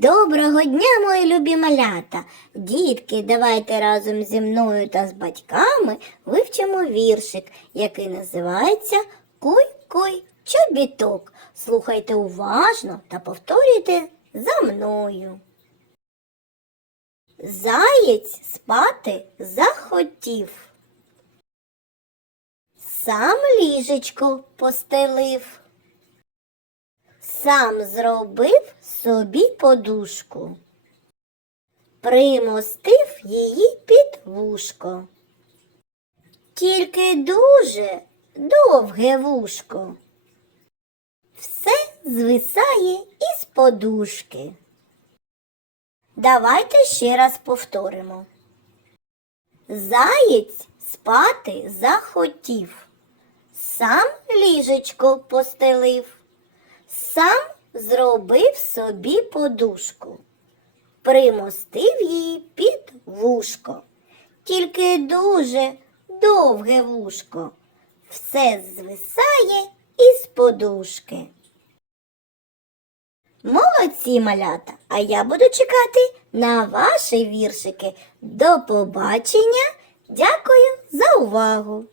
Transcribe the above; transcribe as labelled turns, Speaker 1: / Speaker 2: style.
Speaker 1: Доброго дня, мої любі малята! Дітки, давайте разом зі мною та з батьками вивчимо віршик, який називається Куй-куй чобіток. Слухайте уважно та повторюйте за мною. Заєць спати захотів. Сам ліжечко постелив. Сам зробив собі подушку, примостив її під вушко. Тільки дуже довге вушко. Все звисає із подушки. Давайте ще раз повторимо. Заєць спати захотів, сам ліжечко постелив. Сам зробив собі подушку, примостив її під вушко. Тільки дуже довге вушко. Все звисає із подушки. Молодці малята, а я буду чекати на ваші віршики. До побачення. Дякую за увагу!